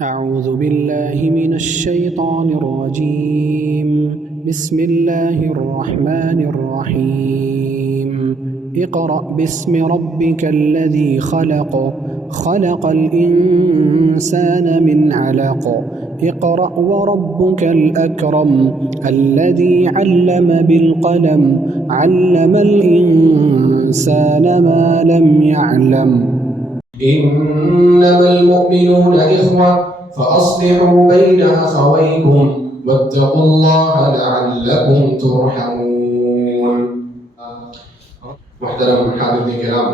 أعوذ بالله من الشيطان الرجيم. بسم الله الرحمن الرحيم. اقرأ باسم ربك الذي خلق خلق الإنسان من علق اقرأ وربك الأكرم الذي علم بالقلم علم الإنسان ما لم يعلم. إنما المؤمنون إخوة فأصلحوا بين أخويكم واتقوا الله لعلكم ترحمون. محترم حاضرین کرام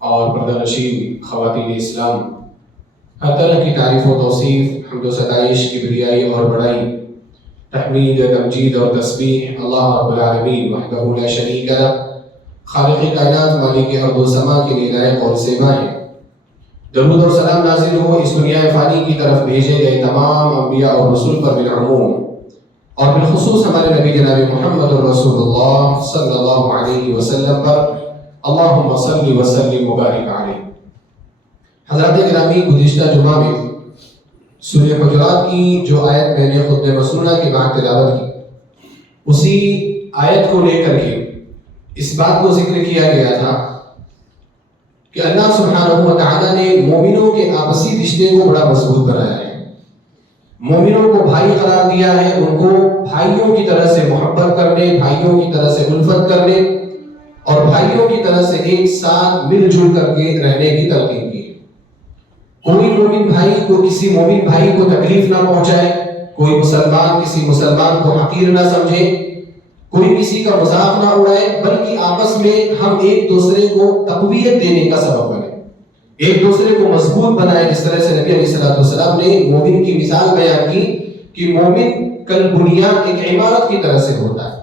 اور پردہ نشین خواتین اسلام، ہر طرح کی تعریف و توصیف، حمد و ستائش، کبریائی اور بڑائی، تحمید، تمجید اور تسبیح اللہ رب العالمین وحدہ لا شریک لہ، خالق کائنات، مالک ارض و سما کے لیے لائق اور زیبا ہے۔ درود اور سلام نازل ہو اس دنیا فانی کی طرف بھیجے گئے تمام انبیاء اور رسول پر بالعموم، اور بالخصوص ہمارے نبی جناب محمد رسول اللہ صلی اللہ علیہ وسلم پر اللہم صلی وسلم مبارک علیہ۔ حضرات گرامی، گزشتہ جمعہ میں سورہ حجرات کی جو آیت میں نے خطبہ مسنونہ کے بعد تلاوت کی، اسی آیت کو لے کر کے اس بات کو ذکر کیا گیا تھا کہ اللہ سبحانہ و تعالیٰ نے مومنوں کے آپسی رشتے کو بڑا مضبوط بنایا ہے، مومنوں کو بھائی قرار دیا ہے، ان کو بھائیوں کی طرح سے محبت کرنے، بھائیوں کی طرح سے الفت کرنے اور بھائیوں کی طرح سے ایک ساتھ مل جل کر کے رہنے کی تلقین کی۔ کوئی مومن بھائی کو کسی مومن بھائی کو تکلیف نہ پہنچائے، کوئی مسلمان کسی مسلمان کو حقیر نہ سمجھے، کوئی کسی کا مذاق نہ اڑائے، بلکہ آپس میں ہم ایک دوسرے کو تقویت دینے کا سبب بنے، ایک دوسرے کو مضبوط بنائے، جس طرح سے نبی علیہ السلام نے مومن کی مثال بیان کی کہ مومن کل بنیاد ایک عمارت کی طرح سے ہوتا ہے،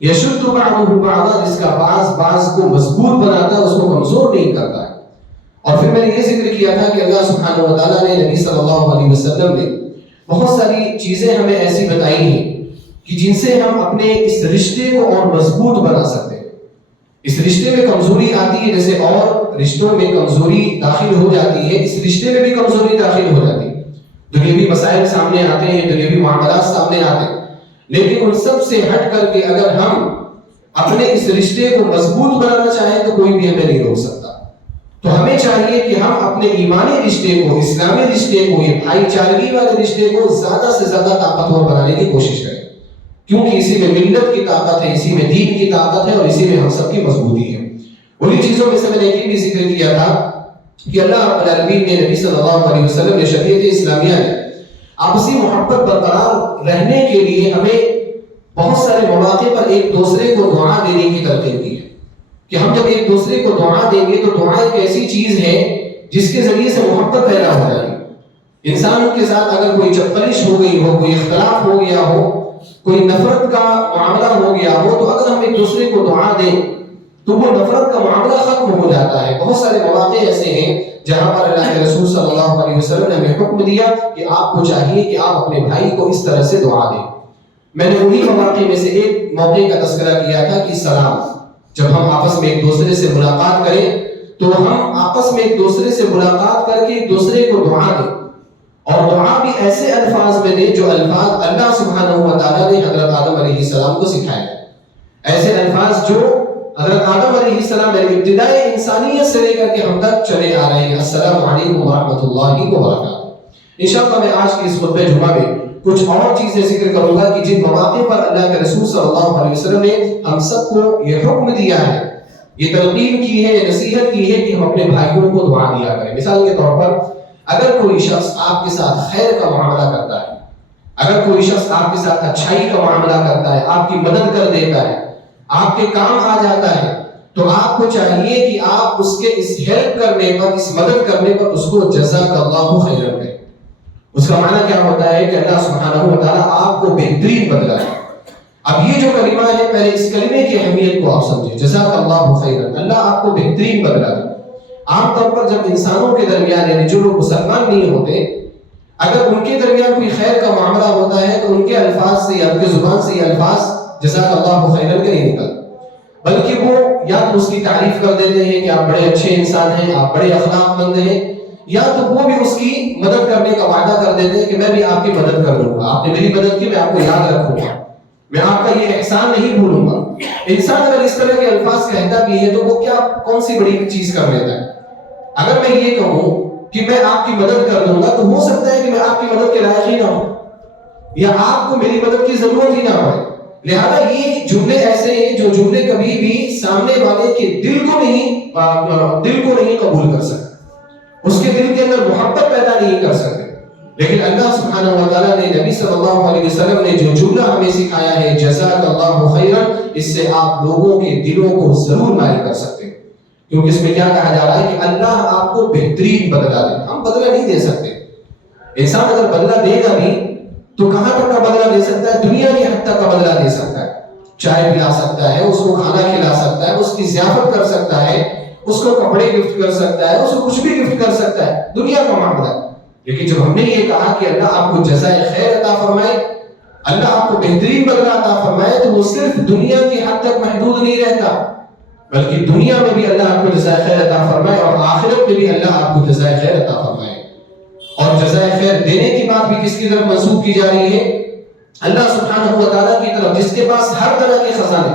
یشد بعضہ بعضا، جس کا بعض کو مضبوط بناتا ہے، اس کو کمزور نہیں کرتا ہے۔ اور پھر میں نے یہ ذکر کیا تھا کہ اللہ سبحانہ و تعالیٰ نے نبی صلی اللہ علیہ وسلم نے بہت ساری چیزیں ہمیں ایسی بتائی ہیں کہ جن سے ہم اپنے اس رشتے کو اور مضبوط بنا سکتے ہیں۔ اس رشتے میں کمزوری آتی ہے، جیسے اور رشتوں میں کمزوری داخل ہو جاتی ہے، اس رشتے میں بھی کمزوری داخل ہو جاتی ہے، دنیاوی مسائل سامنے آتے ہیں، دنیاوی معاملات سامنے آتے ہیں، لیکن ان سب سے ہٹ کر کے اگر ہم اپنے اس رشتے کو مضبوط بنانا چاہیں تو کوئی بھی ہمیں نہیں روک سکتا۔ تو ہمیں چاہیے کہ ہم اپنے ایمانی رشتے کو، اسلامی رشتے کو، یہ بھائی چارگی والے رشتے کو زیادہ سے زیادہ طاقتور بنانے کی کوشش کریں، کیونکہ اسی میں ملت کی طاقت ہے، اسی میں دین کی طاقت ہے، اور اسی میں ہم سب کی مضبوطی ہے۔ انہی چیزوں میں سے میں نے ایک بھی ذکر کیا تھا کہ اللہ رب العالمین نے نبی صلی اللہ علیہ وسلم نے شریعت اسلامیہ نے آپسی محبت برقرار رہنے کے لیے ہمیں بہت سارے مواقع پر ایک دوسرے کو دعا دینے کی تلقین کی ہے کہ ہم جب ایک دوسرے کو دعا دیں گے تو دعا ایک ایسی چیز ہے جس کے ذریعے سے محبت پیدا ہو جائے گی۔ انسان کے ساتھ اگر کوئی چپلش ہو گئی ہو، کوئی اختلاف ہو گیا ہو، کوئی نفرت کا معاملہ ہو گیا ہو، تو اگر ہم ایک دوسرے کو دعا دیں تو وہ نفرت کا معاملہ ختم ہو جاتا ہے۔ بہت سارے مواقع ایسے ہیں جہاں پر اللہ کے رسول صلی اللہ علیہ وسلم نے ہمیں حکم دیا کہ آپ کو چاہیے کہ آپ اپنے بھائی کو اس طرح سے دعا دیں۔ میں نے انہی مواقع میں سے ایک موقع کا تذکرہ کیا تھا کہ سلام، جب ہم آپس میں ایک دوسرے سے ملاقات کریں تو ہم آپس میں ایک دوسرے سے ملاقات کر کے ایک دوسرے کو دعا دیں، اور دعا بھی ایسے الفاظ میں دیں جو الفاظ اللہ سبحانہ و تعالیٰ نے حضرت آدم علیہ السلام کو سکھائے، ایسے الفاظ جو حضرت آدم علیہ السلام ابتدائی انسانیت سے لے کر کے ہم تک چلے آ رہے ہیں۔ السلام علیکم ورحمۃ اللہ وبرکاتہ۔ انشاءاللہ میں آج کی اس خطبہ جمعہ میں کچھ اور چیزیں ذکر کروں گا کہ جن مواقع پر اللہ کے رسول صلی اللہ علیہ وسلم نے ہم سب کو یہ حکم دیا ہے، یہ تلقین کی ہے، یہ نصیحت کی ہے کہ ہم اپنے بھائیوں کو دعا دیا کریں۔ مثال کے طور پر اگر کوئی شخص آپ کے ساتھ خیر کا معاملہ کرتا ہے، اگر کوئی شخص آپ کے ساتھ اچھائی کا معاملہ کرتا ہے، آپ کی مدد کر دیتا ہے، آپ کے کام آ جاتا ہے، تو آپ کو چاہیے کہ آپ اس کے اس ہیلپ کرنے پر، اس مدد کرنے پر اس کو جزاک اللہ خیرا کہیں۔ اس کا معنی کیا ہوتا ہے کہ اللہ سبحانہ و تعالیٰ آپ کو بہترین بدلہ ہے۔ اب یہ جو کلمہ ہے، پہلے اس کلمے کی اہمیت کو آپ سمجھیں، جزاک اللہ خیرا، اللہ آپ کو بہترین بدلہ دے۔ عام طور پر جب انسانوں کے درمیان، یعنی جو لوگ مسلمان نہیں ہوتے، اگر ان کے درمیان کوئی خیر کا معاملہ ہوتا ہے تو ان کے الفاظ سے یا ان کے زبان سے یہ الفاظ جزاک اللہ خیرا کے نہیں نکلتے، بلکہ وہ یا تو اس کی تعریف کر دیتے ہیں کہ آپ بڑے اچھے انسان ہیں، آپ بڑے اخلاق مند ہیں، یا تو وہ بھی اس کی مدد کرنے کا وعدہ کر دیتے ہیں کہ میں بھی آپ کی مدد کر لوں گا، آپ نے میری مدد کی میں آپ کو یاد رکھوں گا، میں آپ کا یہ احسان نہیں بھولوں گا۔ انسان اگر اس طرح کے الفاظ کہتا بھی ہے تو وہ کون سی بڑی چیز کر لیتا ہے؟ اگر میں یہ کہوں کہ میں آپ کی مدد کر دوں گا تو ہو سکتا ہے کہ میں آپ کی مدد کے لائق ہی نہ ہوں یا آپ کو میری مدد کی ضرورت ہی نہ پڑے۔ لہذا یہ جملے ایسے ہیں جو جملے کبھی بھی سامنے والے کے دل کو نہیں قبول کر سکتے، اس کے دل کے اندر محبت پیدا نہیں کر سکتے۔ لیکن اللہ سبحانہ و تعالیٰ نے، نبی صلی اللہ علیہ وسلم نے جو جملہ ہمیں سکھایا ہے جزاک اللہ خیرا، اس سے آپ لوگوں کے دلوں کو ضرور مائل کر سکتے ہیں، کیونکہ اس میں کیا کہا جا رہا ہے کہ اللہ آپ کو بہترین بدلہ دے۔ ہم بدلہ نہیں دے سکتے، انسان اگر بدلہ دے گا بھی تو کہاں تک کا بدلہ دے سکتا ہے؟ دنیا کی حد تک کا بدلہ دے سکتا ہے، چائے پلا سکتا ہے، اس کو کھانا کھلا سکتا ہے، اس کی ضیافت کر سکتا ہے، اس کو کپڑے گفٹ کر سکتا ہے، اس کو کچھ بھی گفٹ کر سکتا ہے، دنیا کا معاملہ ہے۔ لیکن جب ہم نے یہ کہا کہ اللہ آپ کو جزائے خیر عطا فرمائے، اللہ آپ کو بہترین بدلہ عطا فرمائے، تو وہ صرف دنیا کی حد تک محدود نہیں رہتا، بلکہ دنیا میں بھی اللہ آپ کو جزائے خیر عطا فرمائے اور آخرت میں بھی اللہ آپ کو جزائے خیر عطا فرمائے۔ اور جزائے خیر دینے کی بات بھی کس کی طرف منسوب کی جا رہی ہے؟ اللہ سبحانہ و تعالیٰ کی طرف، جس کے پاس ہر طرح کے خزانے،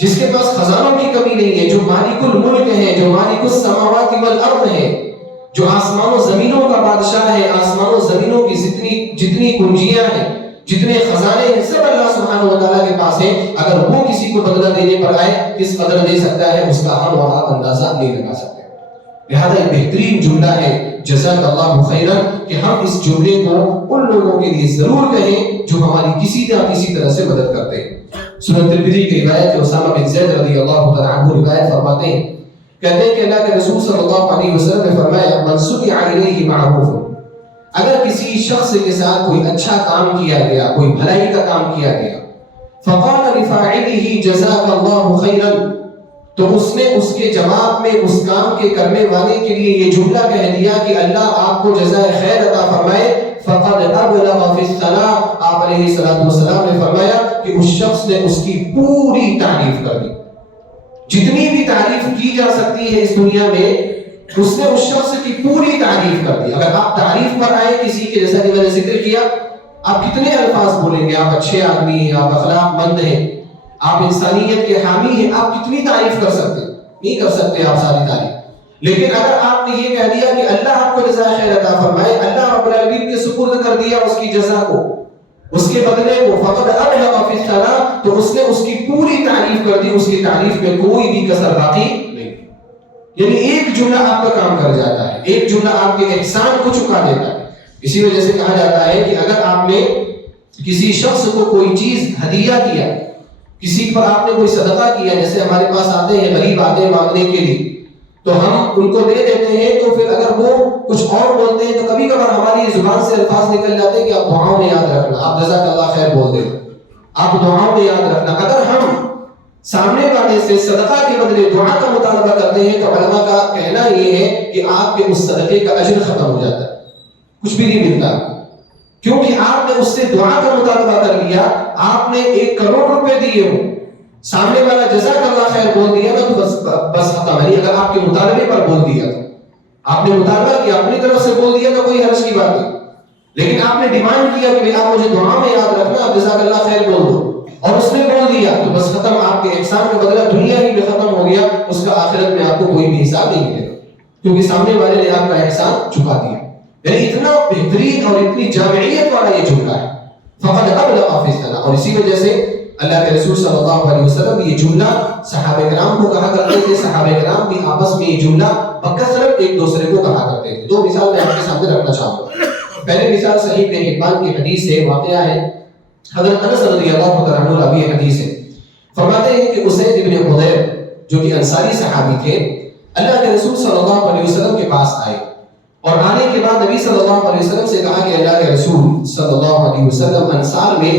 جس کے پاس خزانوں کی کمی نہیں ہے، جو مالک الملک ہے، جو مالک السماوات والارض ہے، جو آسمان و زمینوں کا بادشاہ ہے، آسمان و زمینوں کی جتنی کنجیاں ہیں، جتنے خزانے ہیں، سب اللہ سبحانہ و تعالیٰ کے پاس ہیں۔ اگر وہ کسی کو بدلہ دینے پر آئے، کس قدر دے سکتا ہے، اس کا ہم اور آپ اندازہ نہیں لگا سکتے۔ لہذا یہ بہترین جملہ ہے جزاک اللہ خیرا، کہ ہم اس جملے کو ان لوگوں کے لیے ضرور کہیں جو ہماری کسی نہ کسی طرح سے مدد کرتے ہیں۔ سنن ترمذی کی روایت ہے، اسامہ بن زید رضی اللہ تعالی عنہ روایت فرماتے ہیں، کہتے ہیں کہ اللہ کے رسول صلی اللہ علیہ وسلم نے فرمایا من صنع الیہ معروف، اگر کسی شخص کے ساتھ کوئی اچھا کام کیا گیا، کوئی بھلائی کا کام کیا گیا، فقال لفاعلہ جزاک اللہ خیرا، تو اس نے اس کے جواب میں اس کام کے کرنے والے کے لیے یہ جملہ کہہ دیا کہ اللہ آپ کو جزائے خیر عطا فرمائے، فقد ابلغ فی الثناء، آپ علیہ الصلوۃ والسلام نے فرمایا کہ اس شخص نے اس کی پوری تعریف کر دی، جتنی بھی تعریف کی جا سکتی ہے اس دنیا میں اس نے اس شخص کی پوری تعریف کر دی۔ اگر آپ تعریف پر آئے کسی کے، جیسا کہ میں نے ذکر کیا، آپ کتنے الفاظ بولیں گے، آپ اچھے آدمی ہیں، آپ اخلاق مند ہیں، آپ انسانیت کے حامی ہیں، آپ کتنی تعریف کر سکتے؟ نہیں کر سکتے آپ ساری تعریف۔ لیکن اگر آپ نے یہ کہہ دیا کہ اللہ آپ کو جزائے خیر عطا فرمائے، اللہ رب العالمین کے سپرد کر دیا اس کی جزا کو، اس کے بدلے کو، فقد ابلغ فی الثناء، تو اس نے اس کی پوری تعریف کر دی، اس کی تعریف میں کوئی بھی کسر باقی نہیں، یعنی ایک جملہ آپ کا کام کر جاتا ہے، ایک جملہ آپ کے احسان کو چکا دیتا ہے۔ اسی وجہ سے کہا جاتا ہے کہ اگر آپ نے کسی شخص کو کوئی چیز ہدیہ کیا، کسی پر آپ نے کوئی صدقہ کیا، جیسے ہمارے پاس آتے ہیں غریب آتے ہیں مانگنے کے لیے، تو ہم ان کو دے دیتے ہیں، تو پھر اگر وہ کچھ اور بولتے ہیں تو کبھی کبھار ہماری زبان سے الفاظ نکل جاتے ہیں کہ آپ دعاؤں میں یاد رکھنا، آپ جزاک اللہ خیر بول دیں، آپ دعاؤں میں یاد رکھنا۔ اگر ہم سامنے والے سے صدقہ کے بدلے دعا کا مطالبہ کرتے ہیں تو علماء کا کہنا یہ ہے کہ آپ کے اس صدقے کا اجر ختم ہو جاتا ہے، کچھ بھی نہیں ملتا، کیونکہ آپ نے اس سے دعا کا مطالبہ کر لیا، آپ نے 1 کروڑ روپے دیے ہو، سامنے والا جزاک اللہ خیر بول دیا نا، تو بس ختم ہے۔ اگر آپ کے مطالبے پر بول دیا تو آپ نے مطالبہ کیا، اپنی طرف سے بول دیا تو کوئی حرج کی بات نہیں، لیکن آپ نے ڈیمانڈ کیا کہ آپ مجھے دعا میں یاد رکھنا، آپ جزاک اللہ خیر بول دو، اور اس نے بول دیا تو بس ختم، آپ کے احسان کا بدلہ دنیا ہی میں ختم ہو گیا، اس کا آخرت میں آپ کو کوئی بھی حساب نہیں ملے گا، کیونکہ سامنے والے نے آپ کا احسان چکا دیا۔ یعنی اتنا بہترین اور اتنی جامعیت والا یہ جملہ ہے، فقد ابلغ فی الثناء۔ اور اسی وجہ سے اللہ کے رسول صلی اللہ علیہ وسلم یہ جملہ صحابہ کرام کو کہا کرتے تھے، صحابہ کرام بھی آپس میں یہ جملہ بکثرت ایک دوسرے کو کہا کرتے تھے۔ 2 مثال میں آپ کے سامنے رکھنا چاہوں گا۔ پہلی مثال صحیح ابن حبان کی حدیث ہے، واقعہ ہے، حضرت انس رضی اللہ عنہ راوی حدیث ہے، فرماتے ہیں کہ اسید ابن حضیر جو کہ انصاری صحابی تھے، اللہ کے رسول صلی اللہ علیہ وسلم کے پاس آئے، اور آنے کے بعد نبی صلی اللہ علیہ وسلم سے کہا کہ اللہ کے رسول صلی اللہ علیہ وسلم، انصار میں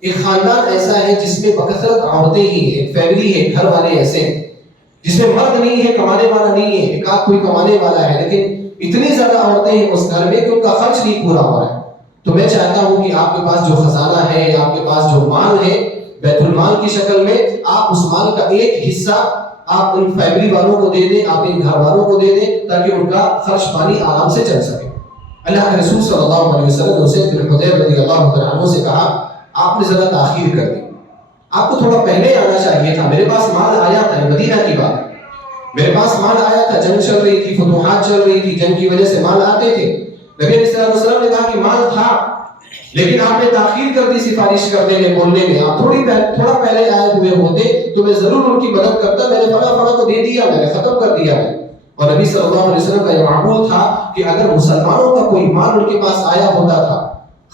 ایک خاندان ایسا ہے جس میں بکثرت عورتیں ہی ہیں، ایک فیملی ہے، گھر والے ایسے ہیں جس میں مرد نہیں ہے، کمانے والا نہیں ہے، ایک آدھ کوئی کمانے والا ہے، لیکن اتنی زیادہ عورتیں ہیں اس گھر میں کہ ان کا خرچ نہیں پورا ہو رہا ہے۔ تو میں چاہتا ہوں کہ آپ کے پاس جو خزانہ ہے، آپ کے پاس جو مال ہے بیت المال کی شکل میں، آپ اس مال کا ایک حصہ آپ ان فیملی والوں کو دے دیں، آپ ان گھر والوں کو دے دیں تاکہ ان کا خرچ پانی آرام سے چل سکے۔ اللہ کے رسول صلی اللہ علیہ وسلم نے اسید بن حضیر رضی اللہ تعالیٰ عنہ سے کہا آپ نے ذرا تاخیر کر دی، آپ کو تھوڑا پہلے آنا چاہیے تھا، میرے پاس مال آیا تھا، مدینہ کی بات، میرے پاس مال آیا تھا، جنگ چل رہی تھی، فتوحات چل رہی تھی، جنگ کی وجہ سے مال آتے تھے۔ نبی علیہ الصلوۃ والسلام نے کہا کہ مال تھا لیکن آپ نے تاخیر کر دی سفارش کرنے میں، بولنے میں، آپ تھوڑا پہلے آئے ہوئے ہوتے تو میں ضرور ان کی مدد کرتا، میں نے فلاں فلاں کو دے دیا، میں نے ختم کر دیا ہے۔ اور نبی صلی اللہ علیہ وسلم کا یہ معمول تھا کہ اگر مسلمانوں کا کوئی مال ان کے پاس آیا ہوتا تھا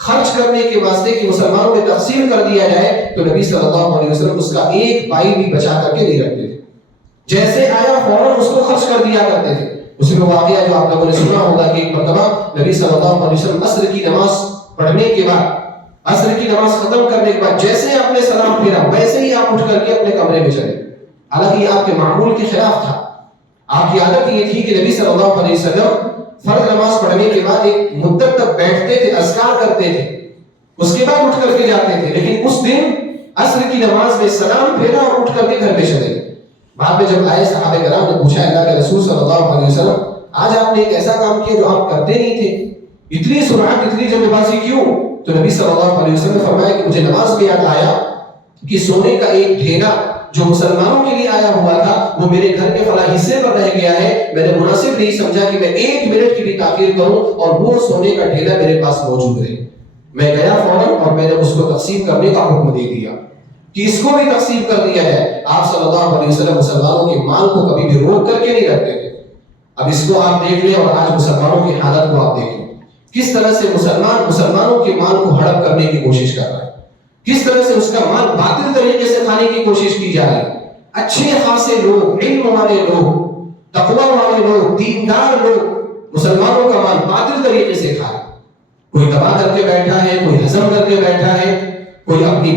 خرچ کرنے کے واسطے کہ مسلمانوں میں تقسیم کر دیا جائے، تو نبی صلی اللہ علیہ وسلم اس کا ایک پائی بھی بچا کر کے نہیں رکھتے تھے، جیسے آیا فوراً اس کو خرچ کر دیا کرتے تھے۔ اسی میں واقعہ جو آپ لوگوں نے سنا ہوگا کہ ایک مرتبہ نبی صلی اللہ علیہ وسلم عصر کی نماز پڑھنے کے بعد، عصر کی نماز ختم کرنے کے بعد جیسے آپ نے سلام پھیرا ویسے ہی آپ اٹھ کر کے اپنے کمرے میں چلے، حالانکہ یہ آپ کے معمول کے خلاف تھا۔ آپ کی عادت یہ تھی کہ نبی صلی اللہ علیہ وسلم فرض نماز پڑھنے کے بعد ایک مدت تک بیٹھتے تھے، اذکار کرتے تھے، اس کے بعد اٹھ کر کے جاتے تھے، لیکن اس دن عصر کی نماز میں سلام پھیرا اور اٹھ کر کے گھر میں چلے۔ بعد میں جب آئے صحابہ کرام نے پوچھا اللہ کے رسول صلی اللہ علیہ وسلم آج آپ نے ایک ایسا کام کیا جو آپ کرتے نہیں تھے، اتنی سرعت اتنی جلد بازی کیوں؟ تو نبی صلی اللہ علیہ وسلم نے فرمایا کہ مجھے نماز میں یاد آیا کہ سونے کا ایک ڈھیلا جو مسلمانوں کے لیے آیا ہوا تھا وہ میرے گھر کے فلاں حصے پر رہ گیا ہے، میں نے مناسب نہیں سمجھا کہ میں ایک منٹ کی بھی تاخیر کروں اور وہ سونے کا ڈھیلا میرے پاس موجود رہے۔ میں گیا فوراً اور میں نے اس کو تقسیم کرنے کا حکم دے دیا کہ اس کو بھی تقسیم کر دیا جائے۔ آپ صلی اللہ علیہ وسلم مسلمانوں کے مال کو کبھی بھی روک کر کے نہیں رکھتے تھے۔ اب اس کو آپ دیکھ لیں اور آج مسلمانوں کی حالت کو آپ دیکھ لیں، کس طرح سے مسلمانوں کے مال کو ہڑپ کرنے کی کوشش کر رہا ہے، کس طرح سے اس کا مال باطل طریقے سے کھانے کی کوشش کی جا رہی ہے۔ اچھے خاصے لوگ، علم والے لوگ، تقوی والے لوگ، دیندار لوگ مسلمانوں کا مال باطل طریقے سے کھا رہے ہیں۔ کوئی تباہ کر کے بیٹھا ہے، کوئی ہضم کر کے بیٹھا ہے، کوئی اپنی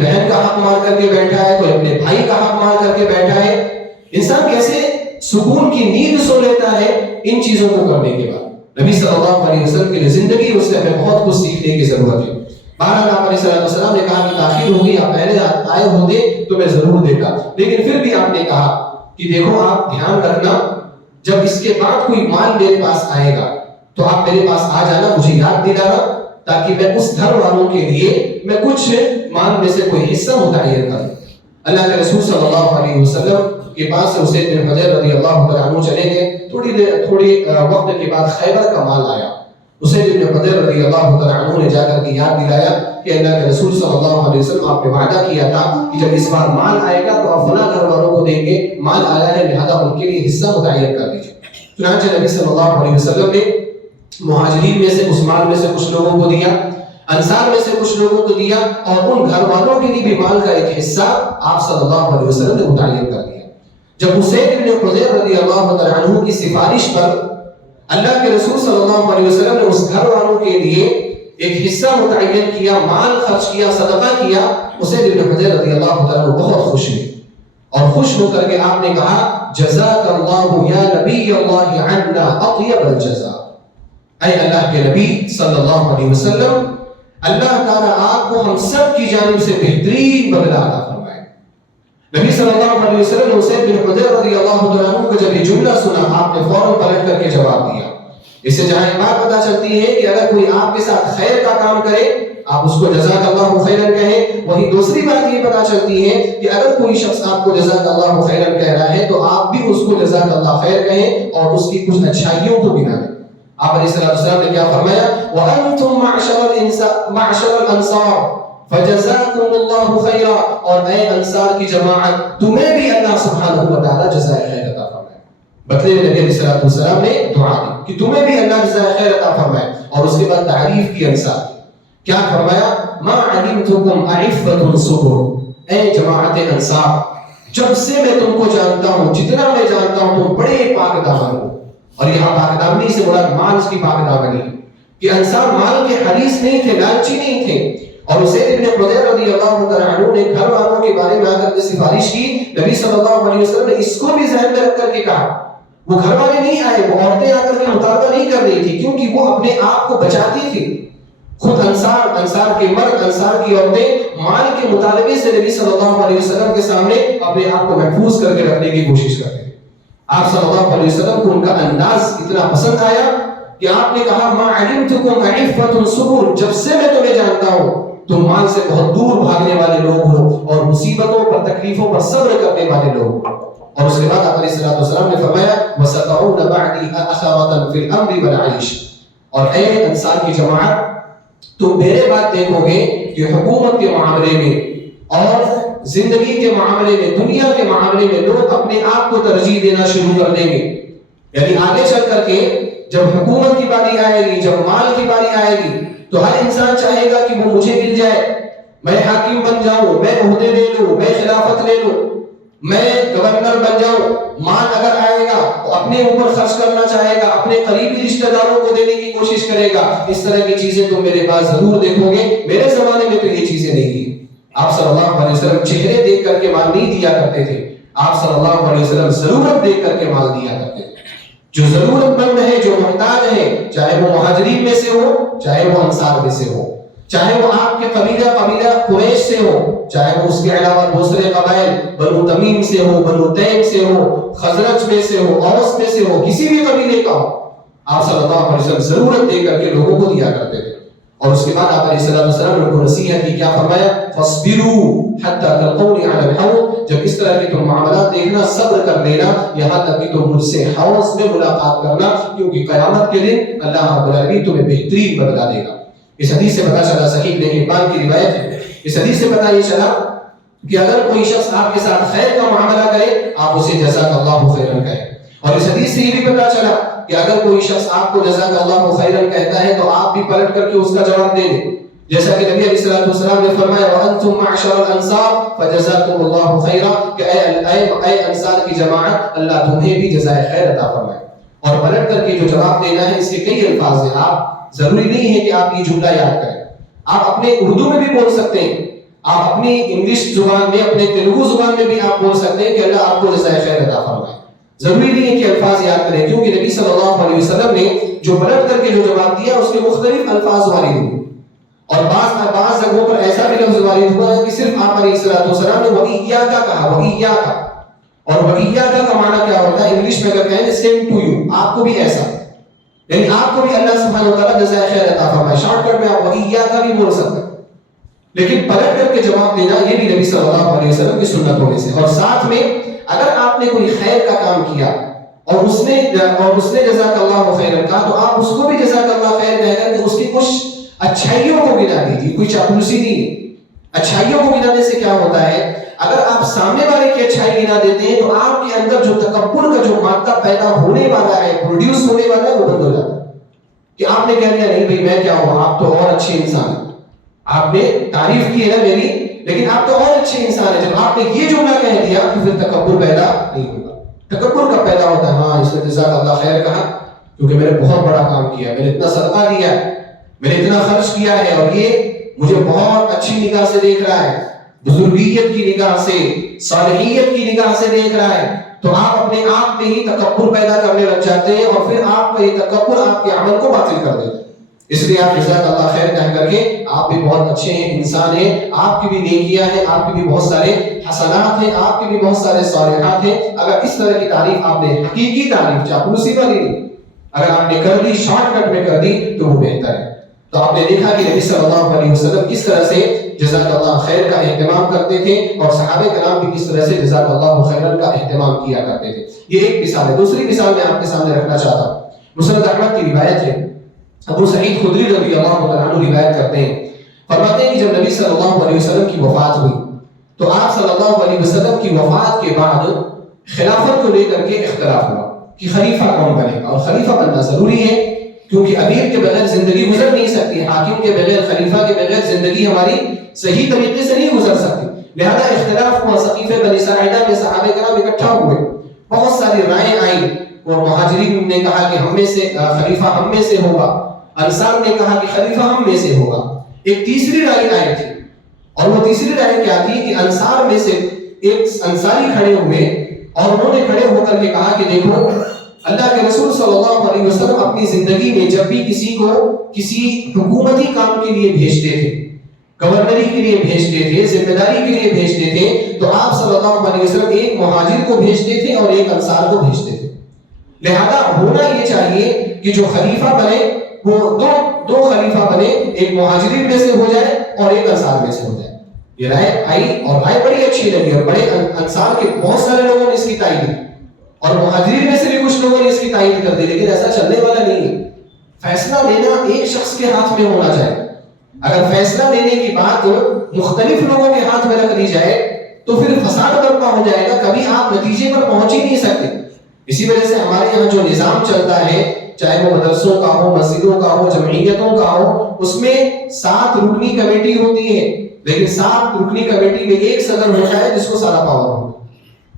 بہن کا حق مار کر کے بیٹھا ہے، کوئی اپنے بھائی کا حق مار کر کے بیٹھا ہے۔ انسان کیسے سکون کی نیند سو لیتا ہے ان چیزوں کو کرنے کے بعد؟ نبی صلی اللہ علیہ وسلم کی زندگی اس سے ہمیں بہت کچھ سیکھنے کی ضرورت ہے۔ بہرحال آپ علیہ السلام نے کہا کہ تاخیر ہوگی، آپ پہلے آئے ہوتے تو میں ضرور دیتا، لیکن پھر بھی آپ نے کہا کہ دیکھو آپ دھیان رکھنا، جب اس کے بعد کوئی مال میرے پاس آئے گا تو آپ میرے پاس آ جانا، مجھے یاد دلانا، تاکہ میں اس گھر والوں کے لیے میں کچھ مال میں سے کوئی حصہ متعین کروں۔ اللہ کے رسول صلی اللہ علیہ وسلم کے پاس سے اسید بن حضیر رضی اللہ تعالیٰ عنہ چلے گئے، تھوڑی وقت کے بعد خیبر کا مال آیا۔ اسید بن حضیر رضی اللہ تعالیٰ عنہ نے جا کر کے یاد دلایا کہ اللہ کے رسول صلی اللہ علیہ وسلم آپ نے وعدہ کیا تھا کہ جب اس بار مال آئے گا تو آپ فلاں گھر والوں کو دیں گے، مال آیا ہے لہذا ان کے لیے حصہ متعین کر دیجیے۔ چنانچہ نبی صلی اللہ علیہ وسلم نے مہاجرین میں سے اس مال میں سے کچھ لوگوں کو دیا، انصار میں سے کچھ لوگوں کو دیا، اور ان گھر والوں کے لیے بھی مال کا ایک حصہ آپ صلی اللہ علیہ وسلم نے متعین کر دیا۔ جب اسید بن حضیر رضی اللہ تعالیٰ عنہ کی سفارش پر اللہ کے رسول صلی اللہ علیہ وسلم نے اس گھر والوں کے لیے ایک حصہ متعین کیا، مال خرچ کیا، صدقہ کیا، اسید بن حضیر رضی اللہ تعالیٰ عنہ بہت خوش ہوئے اور خوش ہو کر کے آپ نے کہا جزاک اللہ یا نبی اللہ عنا اطیب الجزاء، اے اللہ کے نبی صلی اللہ علیہ وسلم، اللہ تعالیٰ آپ کو ہم سب کی جانب سے بہترین بدلہ عطا فرمائے۔ نبی صلی اللہ علیہ وسلم نے اسید بن حضیر رضی اللہ عنہ کو جب یہ جملہ سنا آپ نے فوراً پلٹ کر کے جواب دیا۔ اس سے جہاں ایک بات پتہ چلتی ہے کہ اگر کوئی آپ کے ساتھ خیر کا کام کرے آپ اس کو جزاک اللہ خیرن کہیں، وہی دوسری بات یہ پتہ چلتی ہے کہ اگر کوئی شخص آپ کو جزاک اللہ خیرن کہہ رہا ہے تو آپ بھی اس کو جزاک اللہ خیر کہیں اور اس کی کچھ اچھائیوں کو گنائیں۔ آپ علیہ السلام نے کیا فرمایا؟ وَأَنْتُمْ مَعْشَرَ الْأَنصَارِ فَجَزَاكُمُ اللَّهُ خَيْرًا، اور اے انصار کی جماعت تمہیں بھی اللہ سبحانہ و تعالیٰ جزائے خیر عطا فرمائے۔ بدلے میں نبی علیہ السلام نے دعا دی کہ تمہیں بھی اللہ جزائے خیر عطا فرمائے، اور اس کے بعد تعریف کی انصار کی۔ کیا فرمایا؟ مَا عَلِمْتُكُمْ أَعِفَّةٌ صُبُرٌ، اے جماعت انصار جب سے میں تم کو جانتا ہوں، جتنا میں جانتا ہوں تم بڑے پاک دامن ہو۔ اور یہاں پاک دامنی سے مراد مال کی پاک دامنی کہ انصار مال کے حریص نہیں تھے، لالچی نہیں تھے۔ اور اسید بن حضیر رضی اللہ تعالیٰ عنہ نے گھر والوں کے بارے میں آ کر کے سفارش کی، نبی صلی اللہ علیہ وسلم نے اس کو بھی ذہن میں رکھ کر کے کہا۔ وہ گھر والے نہیں آئے، وہ عورتیں آ کر کے مطالبہ نہیں کر رہی تھی کیونکہ وہ اپنے آپ کو بچاتی تھی، خود انصار کے مرد، انصار کی عورتیں مال کے مطالبے سے نبی صلی اللہ علیہ وسلم کے سامنے اپنے آپ کو محفوظ کر کے رکھنے کی کوشش کرتے تھے۔ آپ صلی اللہ علیہ وسلم کو ان کا انداز اتنا پسند آیا کہ آپ نے کہا ما علمتکم عفۃ الصبر، جب سے میں تمہیں جانتا ہوں تم مال سے بہت دور بھاگنے والے لوگ ہو اور مصیبتوں پر تکلیفوں پر صبر کرنے والے لوگ ہو۔ اور اس کے بعد آپ علیہ الصلوۃ والسلام نے فرمایا وَسَتَعُونَ بَعْدِي أَثَرَةً فِي الْأَمْرِ وَالْعَيْشِ، اور اے انصار کی جماعت تم میرے بات دیکھو گے کہ حکومت کے معاملے میں اور زندگی کے معاملے میں، دنیا کے معاملے میں لوگ اپنے آپ کو ترجیح دینا شروع کر دیں گے۔ یعنی آگے چل کر کے جب حکومت کی باری آئے گی، جب مال کی باری آئے گی، تو ہر انسان چاہے گا کہ وہ مجھے مل جائے، میں حاکم بن جاؤں، میں عہدے لے لوں، میں خلافت لے لوں، میں گورنر بن جاؤں۔ مال اگر آئے گا تو اپنے اوپر خرچ کرنا چاہے گا، اپنے قریبی رشتہ داروں کو دینے کی کوشش کرے گا۔ اس طرح کی چیزیں تم میرے پاس ضرور دیکھو گے، میرے زمانے میں تو یہ چیزیں نہیں تھی۔ آپ صلی اللہ علیہ وسلم چہرے دیکھ کر کے مال نہیں دیا کرتے تھے، آپ صلی اللہ علیہ وسلم ضرورت دیکھ کر کے مال دیا کرتے تھے۔ جو ضرورت مند ہے، جو محتاج ہے، چاہے وہ مہاجرین میں سے ہو، چاہے وہ انصار میں سے ہو، چاہے وہ آپ کے قبیلہ قریش سے ہو، چاہے وہ اس کے علاوہ دوسرے قبائل بنو تمیم سے ہو، بنو تیم سے ہو، خزرج میں سے ہو، اوس میں سے ہو، کسی بھی قبیلے کا ہو، آپ صلی اللہ علیہ وسلم ضرورت دے کر کے لوگوں کو دیا کرتے تھے۔ اور اس کے بعد آپ علیہ السلام نے ان کو نصیحت کی، کیا فرمایا فَاصْبِرُوا حَتَّى تَلْقَوْنِي عَلَى الْحَوْضِ، جب اس طرح کے تم معاملات دیکھنا صبر کر لینا یہاں تک کہ تم مجھ سے حوض میں ملاقات کرنا، کیونکہ قیامت کے دن اللہ رب العالمین تمہیں بہترین بدلہ دے گا۔ اس حدیث سے پتہ چلا، صحیح ابن حبان کی روایت ہے، اس حدیث سے پتہ یہ چلا کہ اگر کوئی شخص آپ کے ساتھ خیر کا معاملہ کرے آپ اسے جزاک اللہ خیرا کہیں، اور اس حدیث سے یہ بھی پتہ چلا کہ اگر کوئی شخص آپ کو جزاک اللہ خیرا کہتا ہے تو آپ بھی پلٹ کر کے اس کا جواب دے دیں، جیسا کہ نبی علیہ السلام نے فرمایا وَأَنْتُمْ مَعْشَرَ الْأَنصَارِ فَجَزَاكُمُ اللَّهُ خَيْرًا، کہ اے انصار کی جماعت اللہ تمہیں بھی جزائے خیر عطا فرمائے۔ اور پلٹ کر کے جو جواب دینا ہے اس کے کئی الفاظ ہیں، آپ ضروری نہیں ہے کہ آپ یہ جملہ یاد کریں، آپ اپنے اردو میں بھی بول سکتے ہیں، آپ اپنی انگلش زبان میں، اپنے تیلگو زبان میں بھی آپ بول سکتے ہیں کہ اللہ آپ کو جزائے خیر عطا فرمائے۔ ضروری نہیں ہے کہ الفاظ یاد کریں، کیونکہ نبی صلی اللہ علیہ وسلم نے جو پلٹ کر کے جو جواب دیا اس کے مختلف الفاظ وارد ہوئے، اور بعض جگہوں پر ایسا بھی لفظ وارد ہوا ہے کہ صرف آپ علیہ السلام نے وَإِيَّاكَ کہا، وَإِيَّاكَ، اور وَإِيَّاكَ کا معنی کیا ہوتا ہے؟ انگلش میں اگر کہیں سیم ٹو یو، آپ کو بھی ایسا، یعنی آپ کو بھی اللہ سبحانہ وتعالیٰ جزائے خیر عطا فرمائے۔ شارٹ کٹ میں آپ وَإِيَّاكَ بھی بول سکتے ہیں، لیکن پلٹ کر کے جواب دینا یہ بھی نبی صلی اللہ علیہ وسلم کی سنت ہونے سے۔ اور ساتھ میں اگر آپ نے کوئی خیر کا کام کیا اور اس نے جزاک اللہ خیرا کہا تو آپ اس کو بھی جزاک اللہ خیر کہہ کر کے اس کی کچھ اچھائیوں کو گنا دیجیے، کوئی چاپلوسی نہیں۔ اچھائیوں کو گنانے سے کیا ہوتا ہے، اگر آپ سامنے والے کی اچھائی گنا دیتے ہیں تو آپ کے اندر جو تکبر کا جو مادہ پیدا ہونے والا ہے، پروڈیوس ہونے والا ہے، وہ بند ہو جاتا ہے کہ آپ نے کہہ دیا نہیں بھائی میں کیا ہوں، آپ تو اور اچھے انسان ہیں، آپ نے تعریف کی ہے نا میری، لیکن آپ تو اور اچھے انسان ہیں۔ جب آپ نے یہ جملہ کہہ دیا تو پھر تکبر پیدا نہیں ہوگا۔ تکبر کا پیدا ہوتا ہے ہاں اس نے جزاک اللہ خیر کہا کیونکہ میں نے بہت بڑا کام کیا ہے، میں نے اتنا صدقہ دیا ہے، میں نے اتنا خرچ کیا ہے، اور یہ مجھے بہت اچھی نگاہ سے دیکھ رہا ہے، بزرگیت کی نگاہ سے، صالحیت کی نگاہ سے دیکھ رہا ہے، تو آپ اپنے آپ میں ہی تکبر پیدا کرنے لگ جاتے ہیں، اور پھر آپ کا یہ تکبر آپ کے عمل کو باطل کر دیتا ہے۔ اس لیے آپ جزاک اللہ خیر کہہ کر کے آپ بھی بہت اچھے ہیں، انسان ہیں، آپ کی بھی نیکیاں ہیں، آپ کی بھی بہت سارے حسنات ہیں، آپ کے بھی بہت سارے صالحات ہیں۔ اگر اس طرح کی تعریف آپ نے، حقیقی تعریف، چاپلوسی والی نہیں، اگر آپ نے کر دی، شارٹ کٹ میں کر دی تو وہ بہتر ہے۔ تو آپ نے دیکھا کہ نبی صلی اللہ علیہ وسلم کس طرح سے جزاک اللہ خیر کا اہتمام کرتے تھے، اور صحابہ کرام بھی کس طرح سے جزاک اللہ خیر کا اہتمام کیا کرتے تھے۔ یہ ایک مثال ہے۔ دوسری مثال میں آپ کے سامنے رکھنا چاہتا ہوں، مسند احمد کی روایت ہے، ابو سعید خدری رضی اللہ عنہ روایت کرتے ہیں، فرماتے ہیں کہ جب نبی صلی اللہ علیہ وسلم کی وفات ہوئی تو آپ صلی اللہ علیہ وسلم کی وفات کے بعد خلافت کو لے کر کے اختلاف ہوا کہ خلیفہ کون بنے گا، اور خلیفہ بننا ضروری ہے کیونکہ امیر کے بغیر زندگی گزر نہیں سکتی، حاکم کے بغیر، خلیفہ کے بغیر زندگی ہماری صحیح طریقے سے نہیں گزر سکتی۔ لہذا اختلاف ہوا، سقیفہ بنی ساعدہ میں صحابہ کرام اکٹھا ہوئے، بہت ساری رائے آئیں، اور مہاجرین نے کہا کہ ہم میں سے خلیفہ ہم میں سے ہوگا، انصار نے کہا کہ خلیفہ ہم میں سے ہوگا۔ ایک تیسری رائے آئی تھی، اور وہ تیسری رائے کیا تھی کہ انصار میں سے ایک انصاری کھڑے ہوئے اور انہوں نے کھڑے ہو کر کے کہا کہ دیکھو اللہ کے رسول صلی اللہ علیہ وسلم اپنی زندگی میں جب بھی کسی کو کسی حکومتی کام کے لیے بھیجتے تھے، گورنری کے لیے بھیجتے تھے، ذمہ داری کے لیے بھیجتے تھے، تو آپ صلی اللہ علیہ وسلم ایک مہاجر کو بھیجتے تھے اور ایک انصار کو بھیجتے تھے۔ لہذا ہونا یہ چاہیے کہ جو خلیفہ بنے وہ دو خلیفہ بنے، ایک مہاجرین میں سے ہو جائے اور ایک انصار میں سے ہو جائے۔ یہ رائے آئی اور رائے بڑی اچھی لگی، اور بڑے انصار کے بہت سارے لوگوں نے اس کی تائید کی اور مہاجرین میں سے بھی کچھ لوگوں نے اس کی تائید کر دی، لیکن ایسا چلنے والا نہیں ہے۔ فیصلہ لینا ایک شخص کے ہاتھ میں ہونا چاہیے۔ اگر فیصلہ لینے کی بات مختلف لوگوں کے ہاتھ میں رکھ دی جائے تو پھر فساد برپا ہو جائے گا، کبھی آپ نتیجے پر پہنچ ہی نہیں سکتے۔ اسی وجہ سے ہمارے یہاں جو نظام چلتا ہے، چاہے وہ مدرسوں کا ہو، مسجدوں کا ہو، جمعیتوں کا ہو، اس میں 7 رکنی کمیٹی ہوتی ہے، لیکن 7 رکنی کمیٹی میں ایک صدر ہوتا ہے جس کو سارا پاور ہوتا ہے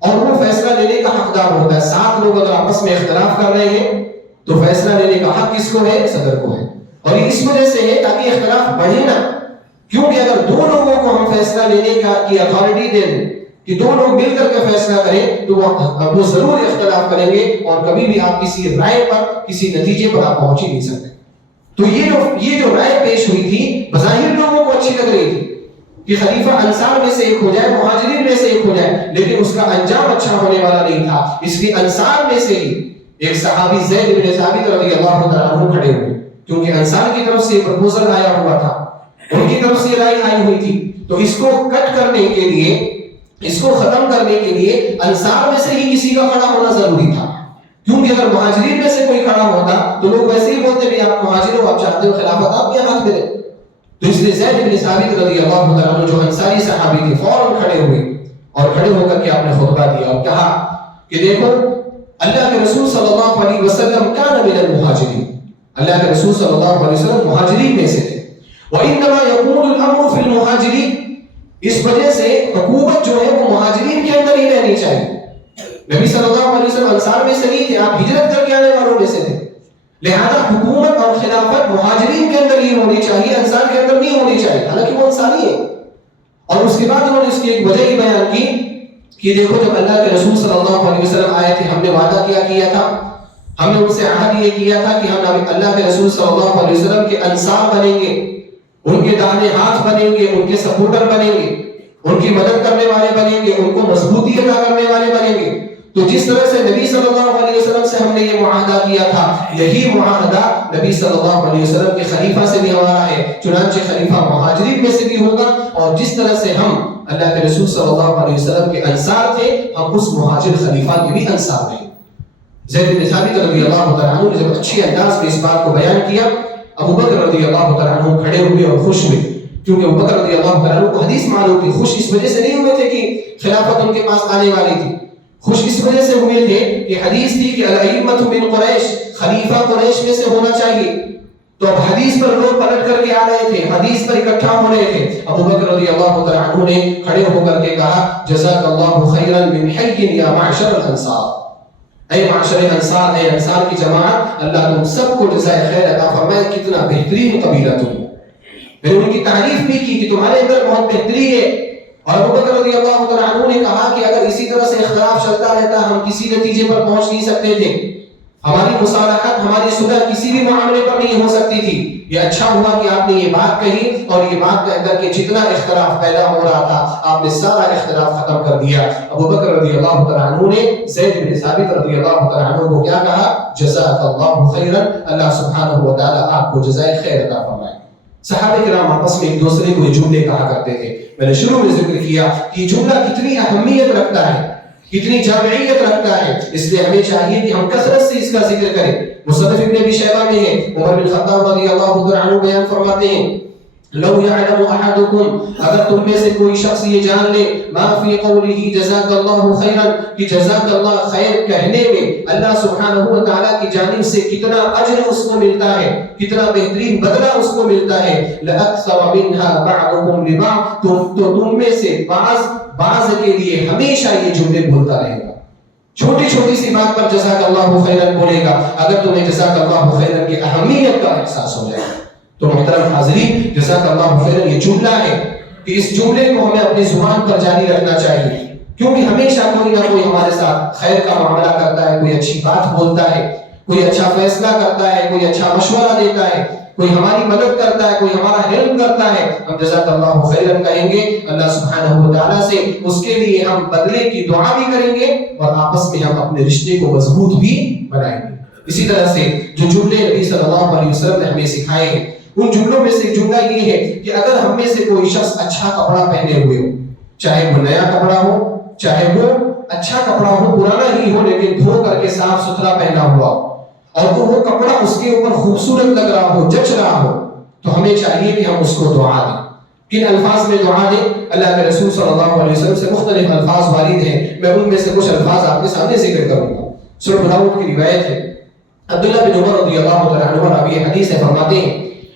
اور وہ فیصلہ لینے کا حقدار ہوتا ہے۔ 7 لوگ اگر آپس میں اختلاف کر رہے ہیں تو فیصلہ لینے کا حق کس کو ہے؟ صدر کو ہے۔ اور یہ اس وجہ سے ہے تاکہ اختلاف بڑھے نہ، کیونکہ اگر 2 لوگوں کو ہم فیصلہ لینے کی اتھارٹی دے دیں کہ 2 لوگ مل کر کے فیصلہ کریں تو وہ ضرور اختلاف کریں گے اور کبھی بھی آپ کسی رائے پر، کسی نتیجے پر آپ پہنچ ہی نہیں سکتے۔ تو یہ جو رائے پیش ہوئی تھی بظاہر لوگوں کو اچھی لگ رہی تھی کہ خلیفہ انصار میں سے ایک ہو جائے، مہاجرین میں سے ایک ہو جائے، لیکن اس کا انجام اچھا ہونے والا نہیں تھا، اس لیے انصار میں سے ہی ایک صحابی زید بن ثابت رضی اللہ تعالیٰ عنہ کھڑے ہوئے، کیونکہ انصار کی طرف سے پروپوزل آیا ہوا تھا، ان کی طرف سے رائے آئی ہوئی تھی، تو اس کو کٹ کرنے کے لیے، اس کو ختم کرنے کے لیے انصار میں سے ہی کسی کا کھڑا ہونا ضروری تھا، کیونکہ اگر مہاجرین میں سے کوئی کھڑا ہوتا تو لوگ ویسے ہی بولتے بھی آپ مہاجر ہو، آپ چاہتے ہو خلافت آپ کے ہاتھ میں رہے۔ تو اس لیے زید بن ثابت رضی اللہ تعالیٰ عنہ جو انصاری صحابی تھے فوراً کھڑے ہوئے اور کھڑے ہو کر کے آپ نے خطبہ دیا اور کہا کہ دیکھو اللہ کے رسول صلی اللہ علیہ وسلم کان من المہاجرین، اللہ کے رسول صلی اللہ علیہ وسلم مہاجرین میں سے تھے، وَإِنَّمَا يَكُونُ الْأَمْرُ فِي الْمُهَاجِرِينَ، اس وجہ سے حکومت جو ہے وہ مہاجرین کے اندر ہی رہنی چاہیے۔ نبی صلی اللہ علیہ وسلم انصار میں سے نہیں تھے، آپ ہجرت کر کے آنے والوں میں سے تھے، لہذا حکومت اور خلافت مہاجرین کے اندر ہی ہونی چاہیے، انصار کے اندر نہیں ہونی چاہیے، حالانکہ وہ انصاری ہے۔ اور اس کے بعد انہوں نے اس کی ایک وجہ ہی بیان کی کہ دیکھو جب اللہ کے رسول صلی اللہ علیہ وسلم آئے تھے ہم نے وعدہ کیا تھا، ہم نے ان سے عہد یہ کیا تھا کہ ہم اللہ کے رسول صلی اللہ علیہ وسلم کے انصار بنیں گے، ان کے داہنے ہاتھ بنیں گے، ان کے سپورٹر بنیں گے، ان کی مدد کرنے والے بنیں گے، ان کو مضبوطی عطا کرنے والے بنیں گے۔ تو جس طرح سے نبی صلی اللہ علیہ وسلم سے ہم نے یہ معاہدہ کیا تھا، یہی معاہدہ نبی صلی اللہ علیہ وسلم کے خلیفہ سے بھی ہمارا ہے، چنانچہ خلیفہ مہاجرین میں سے بھی ہوگا، اور جس طرح سے ہم اللہ کے رسول صلی اللہ علیہ وسلم کے انصار تھے، ہم اس مہاجر خلیفہ کے بھی انصار ہیں۔ زید بن ثابت رضی اللہ تعالیٰ عنہ نے جب اچھی انداز میں اس بات کو بیان کیا، ابو بکر رضی اللہ تعالیٰ عنہ کھڑے ہوئے اور خوش ہوئے، کیونکہ ابو بکر رضی اللہ تعالیٰ عنہ کو حدیث معلوم تھی۔ خوش اس وجہ سے نہیں ہوئے تھے کہ خلافت ان کے پاس آنے والی تھی، خوش اس وجہ سے ہوئے تھے کہ حدیث تھی کہ الائمۃ من قریش، خلیفہ قریش میں سے ہونا چاہیے۔ تو اب حدیث پر لوگ پلٹ کر کے آ رہے تھے، حدیث پر اکٹھا ہو رہے تھے۔ ابو بکر رضی اللہ تعالیٰ عنہ نے کھڑے ہو کر کے کہا جزاک اللہ خیرا من حی یا معشر الانصار، اے معاشر انصار، اے انصار کی جماعت، اللہ تم سب کو جزائے خیر عطا فرمائے، کتنا بہترین قبیلہ تم۔ پھر ان کی تعریف بھی کی کہ تمہارے اندر بہت بہتری ہے۔ اور ابو بکر رضی اللہ تعالیٰ عنہ نے کہا کہ اگر اسی طرح سے اختلاف چلتا رہتا ہم کسی نتیجے پر پہنچ نہیں سکتے تھے، ہماری مصالحت، ہماری صلح کسی بھی معاملے پر نہیں ہو سکتی تھی۔ یہ اچھا ہوا کہ آپ نے یہ بات کہی، اور یہ بات کہہ کر کے جتنا اختلاف پیدا ہو رہا تھا آپ نے سارا اختلاف ختم کر دیا۔ ابو بکر رضی اللہ تعالیٰ عنہ نے زید بن ثابت رضی اللہ تعالیٰ عنہ کو کیا کہا؟ جزاک اللہ خیرا، اللہ سبحانہ و تعالیٰ آپ کو جزائے خیر عطا فرمائے۔ صحابہ کرام آپس میں ایک دوسرے کو یہ جملے کہا کرتے تھے۔ میں نے شروع میں ذکر کیا کہ یہ جملہ کتنی اہمیت رکھتا ہے، کتنی جامعیت رکھتا ہے، اس لیے ہمیں چاہیے کہ ہم کثرت سے اس کا ذکر کریں۔ مصنف ابن ابی شیبہ میں ہے، عمر بن خطاب رضی اللہ تعالیٰ عنہ بیان فرماتے ہیں لو یعلم احدکم، اگر تم میں سے کوئی شخص یہ جان لے ما فی قولہ جزاک اللہ خیرا، کہ جزاک اللہ خیر کہنے میں اللہ سبحانہ و تعالیٰ کی جانب سے کتنا اجر اس کو ملتا ہے، کتنا بہترین بدلہ اس کو ملتا ہے، لأکثر منها بعضکم لبعض، تو تم میں سے بعض کے لیے ہمیشہ یہ جملے بولتا رہے گا، چھوٹی چھوٹی سی بات پر جزاک اللہ خیرا بولے گا، اگر تمہیں جزاک اللہ خیرا کی اہمیت کا احساس ہو جائے۔ تو محترم حاضرین، جزاک اللہ خیرا یہ جملہ ہے کہ اس جملے کو ہمیں اپنی زبان پر جاری رکھنا چاہیے۔ کیونکہ ہمیشہ کوئی نہ کوئی ہمارے ساتھ خیر کا معاملہ کرتا ہے، کوئی اچھی بات بولتا ہے، کوئی اچھا فیصلہ کرتا ہے، کوئی اچھا مشورہ دیتا ہے، کوئی ہماری مدد کرتا ہے، کوئی ہمارا ہیلپ کرتا ہے، ہم جزاک اللہ خیرا کہیں گے، اللہ سبحانہ و تعالیٰ سے اس کے لیے ہم بدلے کی دعا بھی کریں گے اور آپس میں ہم اپنے رشتے کو مضبوط بھی بنائیں گے۔ اسی طرح سے جو جملے نبی صلی اللہ علیہ وسلم نے ہمیں سکھائے ہیں، ان جملوں میں سے جملہ یہ ہے کہ اگر ہم میں سے کوئی شخص اچھا کپڑا پہنے ہوئے ہو، چاہے وہ نیا کپڑا ہو، چاہے وہ اچھا کپڑا ہو، پرانا ہی ہو لیکن دھو کر کے صاف ستھرا پہنا ہوا ہو، اور تو وہ کپڑا اس کے اوپر خوبصورت لگ رہا ہو، جچ رہا ہو، تو ہمیں چاہیے کہ ہم اس کو دعا دیں۔ کن الفاظ میں دعا دیں؟ اللہ کے رسول صلی اللہ علیہ وسلم سے مختلف الفاظ وارد ہیں، میں ان میں سے کچھ الفاظ آپ کے سامنے ذکر کروں گا۔ سنن داؤد کی روایت ہے، عبداللہ بن عمر رضی اللہ تعالیٰ عنہ راوی حدیث ہے، فرماتے ہیں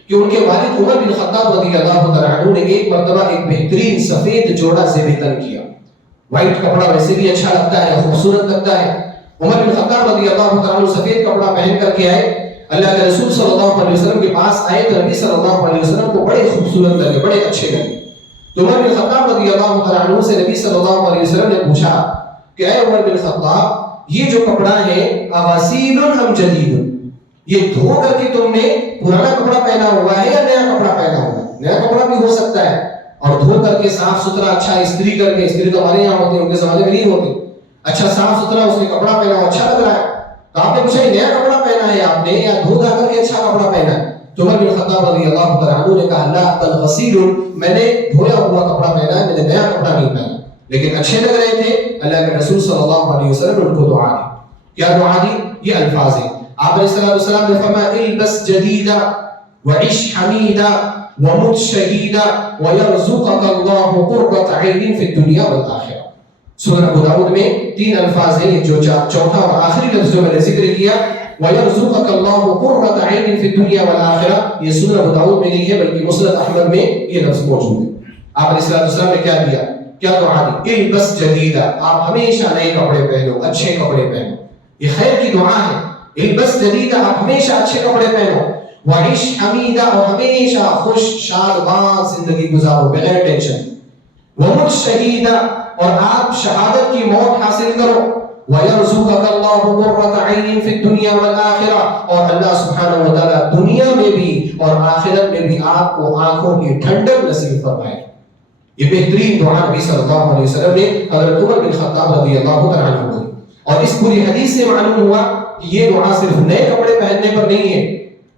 کہ ان کے والد عمر بن خطاب رضی اللہ تعالیٰ عنہ نے ایک مرتبہ ایک بہترین سفید جوڑا زیب تن کیا۔ وائٹ کپڑا ویسے بھی اچھا لگتا ہے، خوبصورت لگتا ہے۔ عمر بن خطاب رضی اللہ تعالیٰ عنہ سفید کپڑا پہن کر کے آئے، اللہ کے رسول صلی اللہ علیہ وسلم کے پاس آئے تو نبی صلی اللہ علیہ وسلم کو بڑے خوبصورت لگے، بڑے اچھے لگے۔ تو عمر بن خطاب رضی اللہ تعالیٰ عنہ سے نبی صلی اللہ علیہ وسلم نے پوچھا کہ اے عمر بن خطاب، یہ جو کپڑا ہے اغسیل ام جدید، یہ دھو کر کے تم نے پرانا کپڑا پہنا ہوا ہے یا نیا کپڑا پہنا ہوا ہے؟ نیا کپڑا بھی ہو سکتا ہے، اور دھو کر کے صاف ستھرا اچھا استری کر کے، استری تو ہمارے یہاں ہوتی ہے، ان کے زمانے میں نہیں ہوتی، اچھا صاف ستھرا اس نے کپڑا پہنا ہوا اچھا لگ رہا ہے، تو آپ نے پوچھا نیا کپڑا پہنا ہے آپ نے یا دھو دھا کر کے اچھا کپڑا پہنا ہے؟ تو عمر بن خطاب رضی اللہ تعالیٰ عنہ نے کہا لا بل غسیل، میں نے دھویا ہوا کپڑا پہنا ہے، میں نے نیا کپڑا نہیں پہنا، لیکن اچھے لگ رہے تھے۔ اللہ کے رسول صلی اللہ علیہ وسلم نے ان کو دعا دی۔ کیا دعا دی؟ یہ الفاظ ہیں، آپ علیہ السلام نے فرمایا البس جدیدا وعش حمیدا ومت شہیدا ویرزقک اللہ قرۃ عین فی الدنیا والآخرہ۔ سنن ابو داؤد میں 3 الفاظ ہیں، جو چوتھا اور آخری لفظ جو میں نے ذکر کیا وَيَرْزُقَكَ اللَّهُ قُرَّةَ عَيْنٍ فِي الدُّنْيَا وَالْآخِرَةِ، یہ سنن ابو داؤد میں نہیں ہے بلکہ مسند احمد میں یہ لفظ موجود ہے۔ آپ علیہ السلام نے کیا دیا؟ کیا دعا دی؟ البس جدیدا، آپ ہمیشہ نئے کپڑے پہنو، اچھے کپڑے پہنو، یہ خیر کی دعا ہے۔ البس جدیدا، آپ ہمیشہ اچھے کپڑے پہنو، وعش حمیدا، اور ہمیشہ خوش شاد باز زندگی گزارو بغیر ٹینشن، ومت شہیدا، اور آپ شہادت کی موت حاصل کرو، وَيَرْزُقَكَ اللَّهُ قُرَّةَ عَيْنٍ فِي الدُّنْيَا وَالْآخِرَةِ، اور اللہ سبحانہ و تعالیٰ دنیا میں بھی اور آخرت میں بھی آپ کو آنکھوں کی ٹھنڈک نصیب فرمائے۔ یہ بہترین دعا نبی صلی اللہ علیہ وسلم نے حضرت عمر بن خطاب رضی اللہ تعالیٰ عنہ کو، اور اس پوری حدیث سے معلوم ہوا کہ یہ دعا صرف نئے کپڑے پہننے پر نہیں ہے،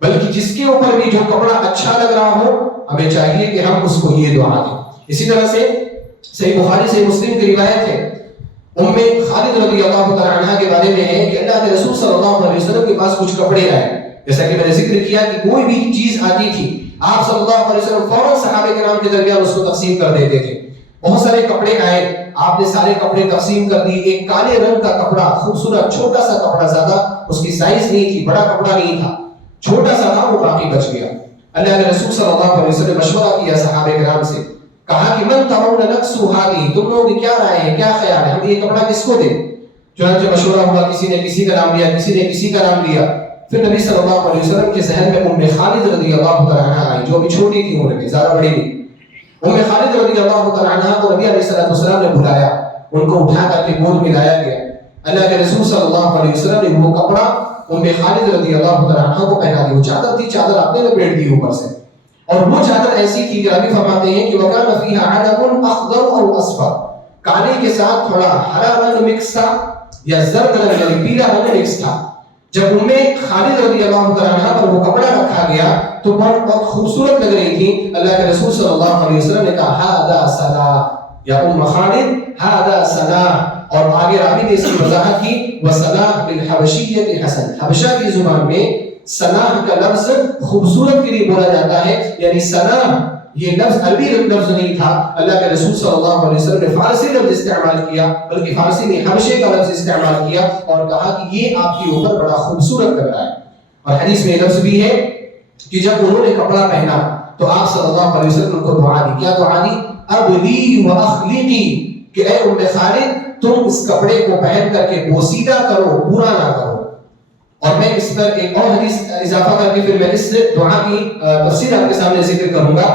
بلکہ جس کے اوپر بھی جو کپڑا اچھا لگ رہا ہو ہمیں چاہیے کہ ہم اس کو یہ دعا دیں۔ اسی طرح سے صحیح بخاری صحیح مسلم کی روایت ہے، ام خالد رضی اللہ تعالیٰ عنہ کے بارے میں ہے کہ اللہ کے رسول صلی اللہ علیہ وسلم کے پاس کچھ کپڑے آئے، جیسا کہ میں نے ذکر کیا کہ کوئی بھی چیز آتی تھی آپ صلی اللہ علیہ وسلم فوراً صحابہ کرام کے درمیان اس کو تقسیم کر دیتے تھے۔ بہت سارے کپڑے آئے، آپ نے سارے کپڑے تقسیم کر دیے۔ ایک کالے رنگ کا کپڑا، خوبصورت چھوٹا سا کپڑا، زیادہ اس کی سائز نہیں تھی، بڑا کپڑا نہیں تھا، چھوٹا سا تھا، وہ باقی بچ گیا۔ اللہ کے رسول صلی اللہ علیہ وسلم نے مشورہ کیا صحابہ کرام سے، کہا کہ من ترون نقص هذه، تم لوگوں کی کیا رائے ہے، کیا خیال ہے، ہم یہ کپڑا کس کو دیں؟ چنانچہ مشورہ ہوا، کسی نے کسی کا نام لیا، کسی نے کسی کا نام لیا۔ پھر نبی صلی اللہ علیہ وسلم کے ذہن میں ام خالد رضی اللہ تعالیٰ عنہ آئی، جو ابھی چھوٹی تھی عمر میں، زیادہ بڑی نہیں۔ ام خالد رضی اللہ تعالیٰ عنہ کو نبی علیہ السلام نے بلایا، ان کو اٹھا کر کے گود میں لایا گیا۔ اللہ کے رسول صلی اللہ علیہ وسلم نے وہ کپڑا ام خالد رضی اللہ تعالیٰ عنہ کو پہنا دیا۔ وہ چادر تھی، چادر آپ نے لپیٹ دی اوپر سے، اور وہ چادر ایسی تھی کہ ابھی فرماتے ہیں کہ وَكَانَ فِيهَا عَلَقٌ أَخْضَرُ أَوْ أَصْفَرُ، کالے کے ساتھ تھوڑا ہرا رنگ مکس تھا یا زرد رنگ یعنی پیلا رنگ مکس تھا۔ جب ام خالد رضی اللہ تعالیٰ عنہ پر وہ کپڑا رکھا گیا تو بہت خوبصورت لگ رہی تھی۔ اللہ کے رسول صلی اللہ علیہ وسلم نے کہا هَذَا صَلَاحٌ، یا ام خالد هَذَا صَلَاحٌ، اور آگے راوی نے اس کی وضاحت کی وَصَلَاحٌ بِالْحَبَشِيَّةِ حَسَنٌ، حبشہ کی زبان میں صلاح کا لفظ خوبصورت کے لیے بولا جاتا ہے، یعنی صلاح یہ لفظ عربی لفظ نہیں تھا، اللہ کے رسول صلی اللہ علیہ وسلم نے فارسی لفظ استعمال کیا، بلکہ فارسی میں حبشے کا لفظ استعمال کیا اور کہا کہ یہ آپ کے اوپر بڑا خوبصورت لگ رہا ہے۔ اور حدیث میں لفظ بھی ہے کہ جب انہوں نے کپڑا پہنا تو آپ صلی اللہ علیہ وسلم کو دعا دی۔ کیا دعا دی؟ ابلی و اخلقی، کہ اے ام خالد تم اس کپڑے کو پہن کر کے بوسیدہ کرو، برا نہ کرو۔ اور میں اس پر ایک اور حدیث اضافہ کر کے پھر میں اس دعا کی تفسیر آپ کے سامنے ذکر کروں گا